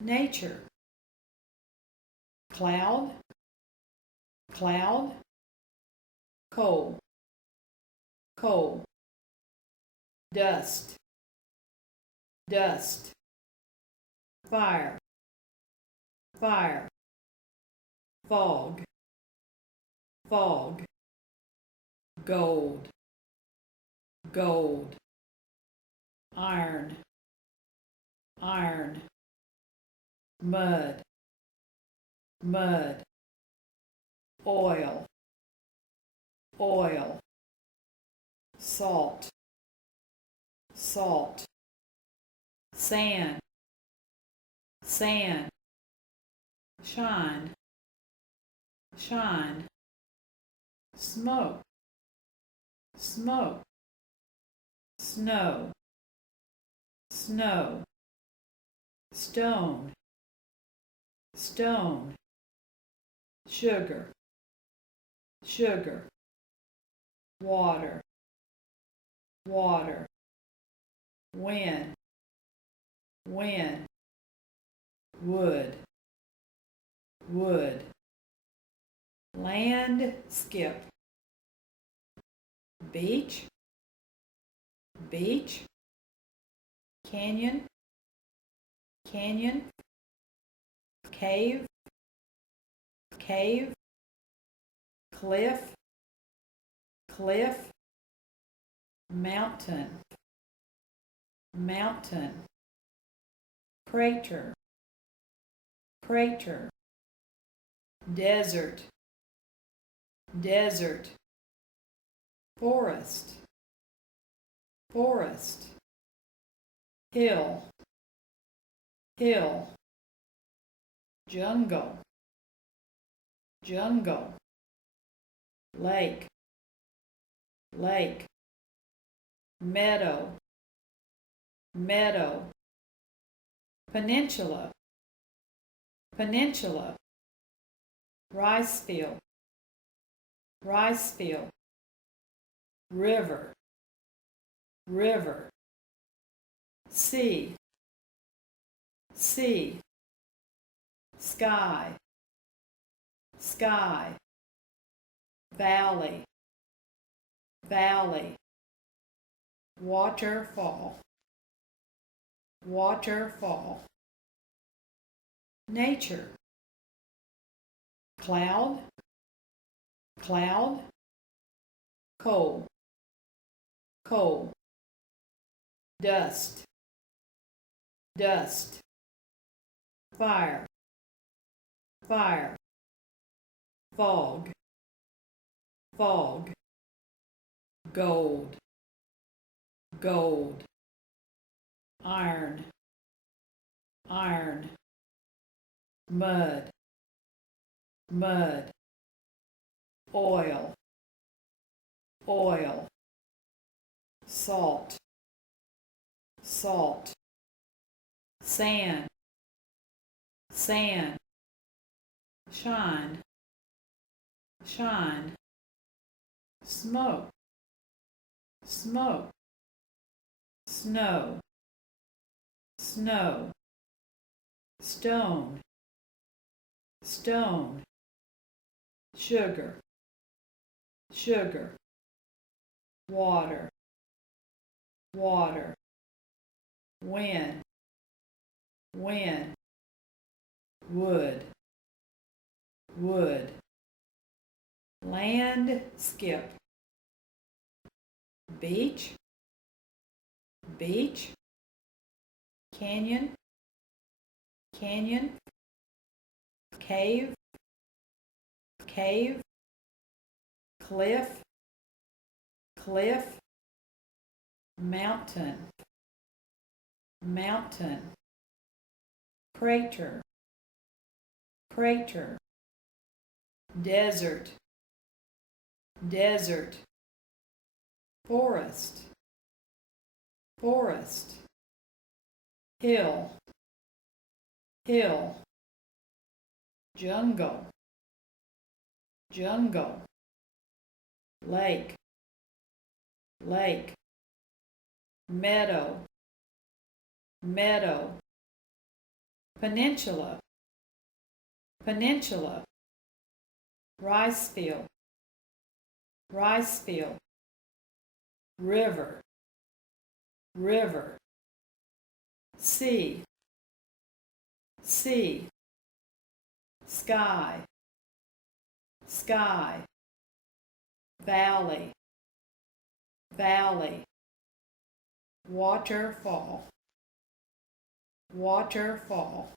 nature, cloud, cloud, coal, coal, dust, dust, fire, fire, fog, fog, gold, gold, iron, iron, mud, mud, oil, oil, salt, salt, sand, sand, shine, shine, smoke, smoke, snow, snow, stone, stone, sugar, sugar, water, water, wind, wind, wood, wood, landskip, beach, beach, canyon, canyon, cave, cave, cliff, cliff, mountain, mountain, crater, crater, desert, desert, forest, forest, hill, hill, jungle, jungle, lake, lake, meadow, meadow, peninsula, peninsula, rice field, rice field, river, river, sea, sea, sky, sky, valley, valley, waterfall, waterfall, nature, cloud, cloud, coal, coal, dust, dust, fire, fire, fog, fog, gold, gold, iron, iron, mud, mud, oil, oil, salt, salt, sand, sand, shine, shine, smoke, smoke, snow, snow, stone, stone, sugar, sugar, water, water, wind, wind, wood, wood, landskip, beach, beach, canyon, canyon, cave, cave, cliff, cliff, mountain, mountain, crater, crater, desert, desert, forest, forest, hill, hill, jungle, jungle, lake, lake, meadow, meadow, peninsula, peninsula, rice field, rice field, river, river, sea, sea, sky, sky, valley, valley, waterfall, waterfall,